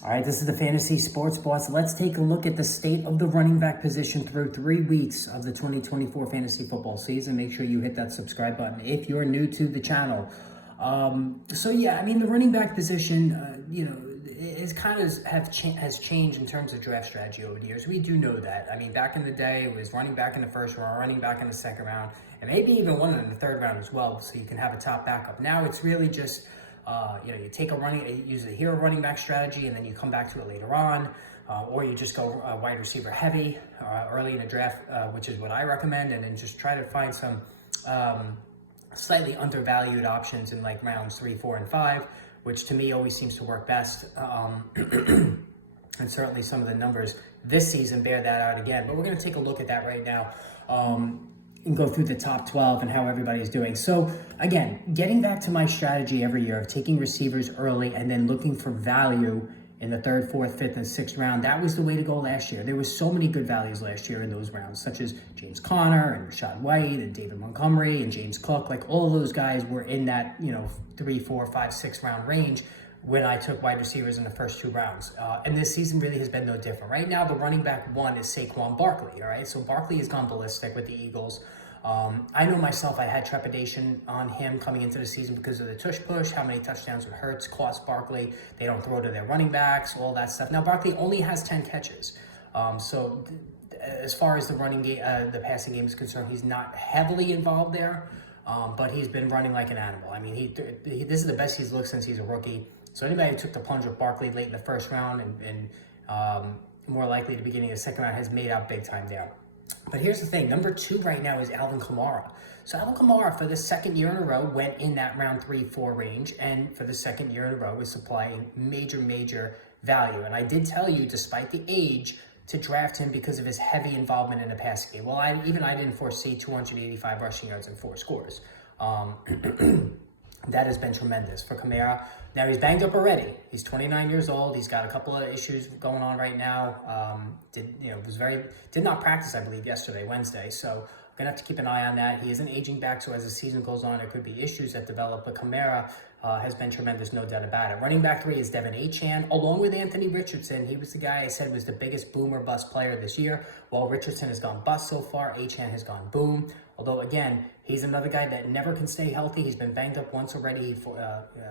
All right, this is the Fantasy Sports Boss. Let's take a look at the state of the running back position through 3 weeks of the 2024 fantasy football season. Make sure you hit that subscribe button if you're new to the channel. The running back position, is kind of has changed in terms of draft strategy over the years. We do know that. I mean, back in the day, it was running back in the first round, running back in the second round, and maybe even one in the third round as well, so you can have a top backup. Now it's really just you take use a hero running back strategy, and then you come back to it later on, or you just go wide receiver heavy early in the draft, which is what I recommend, and then just try to find some slightly undervalued options in like rounds 3, 4, and 5, which to me always seems to work best. And certainly some of the numbers this season bear that out again. But we're going to take a look at that right now. And go through the top 12 and how everybody's doing. So again, getting back to my strategy every year of taking receivers early and then looking for value in the 3rd, 4th, 5th, and 6th round, that was the way to go last year. There was so many good values last year in those rounds, such as James Conner and Rashad White and David Montgomery and James Cook. Like all of those guys were in that 3, 4, 5, 6 round range when I took wide receivers in the first 2 rounds. And this season really has been no different. Right now, the running back 1 is Saquon Barkley, all right? So Barkley has gone ballistic with the Eagles. I know myself, I had trepidation on him coming into the season because of the tush push, how many touchdowns would Hurts cost Barkley. They don't throw to their running backs, all that stuff. Now, Barkley only has 10 catches. As far as the running game, the passing game is concerned, he's not heavily involved there, but he's been running like an animal. I mean, this is the best he's looked since he's a rookie. So anybody who took the plunge with Barkley late in the first round and more likely the beginning of the second round has made out big time there. But here's the thing, number 2 right now is Alvin Kamara. So Alvin Kamara, for the second year in a row, went in that round 3, 4 range, and for the second year in a row is supplying major value. And I did tell you, despite the age, to draft him because of his heavy involvement in the passing game. Well, I didn't foresee 285 rushing yards and 4 scores. That has been tremendous for Kamara. Now, he's banged up already. He's 29 years old. He's got a couple of issues going on right now. Did not practice, I believe, Wednesday. So I'm going to have to keep an eye on that. He is an aging back, so as the season goes on, there could be issues that develop. But Kamara has been tremendous, no doubt about it. Running back 3 is Devin Achane, along with Anthony Richardson. He was the guy I said was the biggest boom or bust player this year. While Richardson has gone bust so far, Achane has gone boom. Although, again, he's another guy that never can stay healthy. He's been banged up once already. He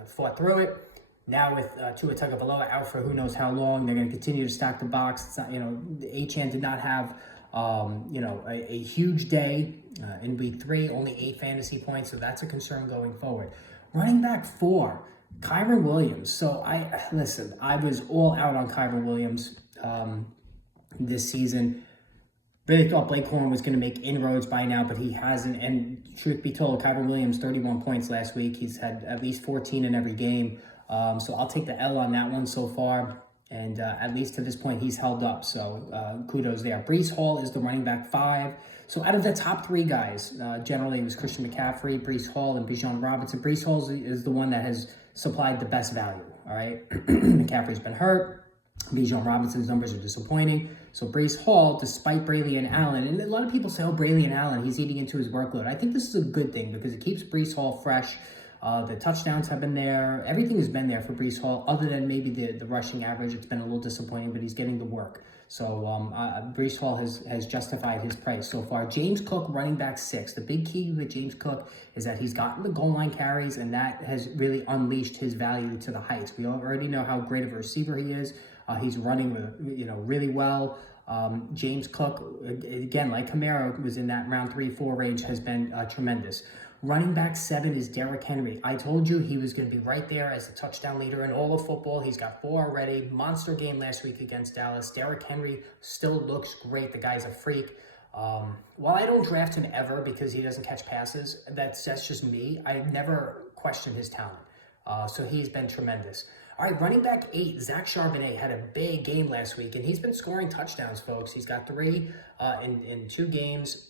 fought through it. Now with Tua Tagovailoa out for who knows how long, they're going to continue to stack the box. It's not, Achane did not have, a huge day in week 3, only 8 fantasy points, so that's a concern going forward. Running back 4, Kyren Williams. So I was all out on Kyren Williams this season. Really thought Blake Corum was going to make inroads by now, but he hasn't. And truth be told, Kyren Williams, 31 points last week. He's had at least 14 in every game. So I'll take the L on that one so far. And at least to this point, he's held up. So kudos there. Breece Hall is the running back 5. So out of the top 3 guys, generally it was Christian McCaffrey, Breece Hall, and Bijan Robinson. Breece Hall is the one that has supplied the best value. All right. McCaffrey's been hurt. Bijan Robinson's numbers are disappointing. So Breece Hall, despite Braylon Allen, and a lot of people say, Braylon Allen, he's eating into his workload. I think this is a good thing because it keeps Breece Hall fresh. The touchdowns have been there. Everything has been there for Breece Hall, other than maybe the rushing average. It's been a little disappointing, but he's getting the work. So Breece Hall has justified his price so far. James Cook, running back 6. The big key with James Cook is that he's gotten the goal line carries, and that has really unleashed his value to the heights. We already know how great of a receiver he is. He's running really well. James Cook, again, like Kamara, was in that round 3, 4 range, has been tremendous. Running back 7 is Derrick Henry. I told you he was going to be right there as a touchdown leader in all of football. He's got 4 already. Monster game last week against Dallas. Derrick Henry still looks great. The guy's a freak. While I don't draft him ever because he doesn't catch passes, that's just me. I never question his talent. So he's been tremendous. All right, running back 8, Zach Charbonnet had a big game last week, and he's been scoring touchdowns, folks. He's got 3 in 2 games,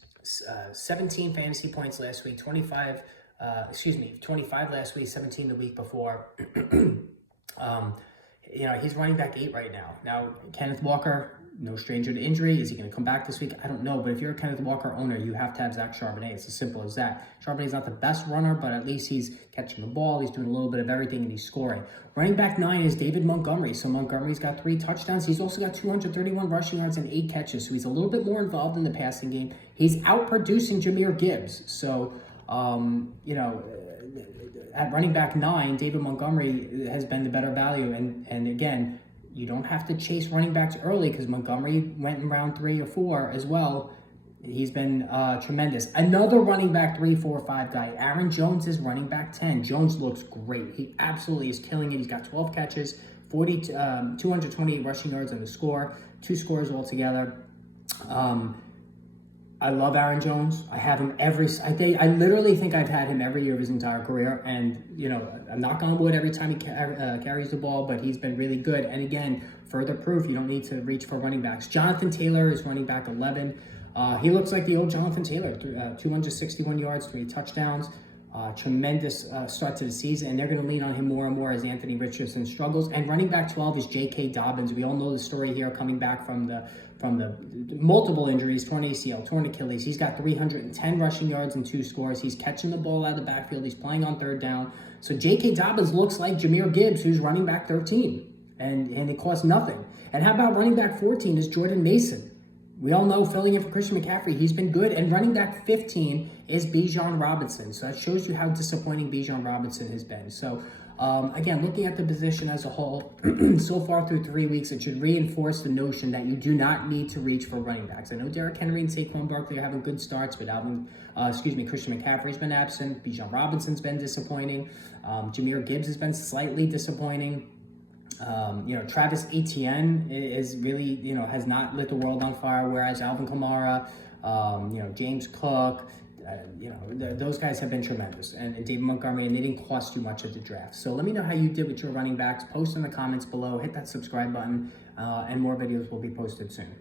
17 fantasy points last week, 25 last week, 17 the week before. He's running back 8 right now. Now, Kenneth Walker, no stranger to injury. Is he going to come back this week? I don't know. But if you're a Kenneth Walker owner, you have to have Zach Charbonnet. It's as simple as that. Charbonnet's not the best runner, but at least he's catching the ball. He's doing a little bit of everything, and he's scoring. Running back 9 is David Montgomery. So Montgomery's got 3 touchdowns. He's also got 231 rushing yards and 8 catches. So he's a little bit more involved in the passing game. He's outproducing Jahmyr Gibbs. So, at running back 9, David Montgomery has been the better value. And again, you don't have to chase running backs early because Montgomery went in round 3 or 4 as well. He's been tremendous. Another running back 3, 4, 5 guy. Aaron Jones is running back 10. Jones looks great. He absolutely is killing it. He's got 12 catches, 228 rushing yards and a score, 2 scores altogether. I love Aaron Jones. I have him I literally think I've had him every year of his entire career. And, I'm knock on wood every time he carries the ball, but he's been really good. And again, further proof, you don't need to reach for running backs. Jonathan Taylor is running back 11. He looks like the old Jonathan Taylor, 261 yards, 3 touchdowns. Tremendous start to the season, and they're going to lean on him more and more as Anthony Richardson struggles. And running back 12 is J.K. Dobbins. We all know the story here, coming back from the multiple injuries, torn ACL, torn Achilles. He's got 310 rushing yards and 2 scores. He's catching the ball out of the backfield. He's playing on 3rd down. So J.K. Dobbins looks like Jahmyr Gibbs, who's running back 13, and it costs nothing. And how about running back 14 is Jordan Mason? We all know, filling in for Christian McCaffrey, he's been good. And running back 15 is Bijan Robinson. So that shows you how disappointing Bijan Robinson has been. So, again, looking at the position as a whole, so far through 3 weeks, it should reinforce the notion that you do not need to reach for running backs. I know Derrick Henry and Saquon Barkley are having good starts, but Christian McCaffrey's been absent. Bijan Robinson's been disappointing. Jahmyr Gibbs has been slightly disappointing. Travis Etienne is really, has not lit the world on fire, whereas Alvin Kamara, James Cook, those guys have been tremendous. And David Montgomery, and they didn't cost too much at the draft. So let me know how you did with your running backs. Post in the comments below, hit that subscribe button, and more videos will be posted soon.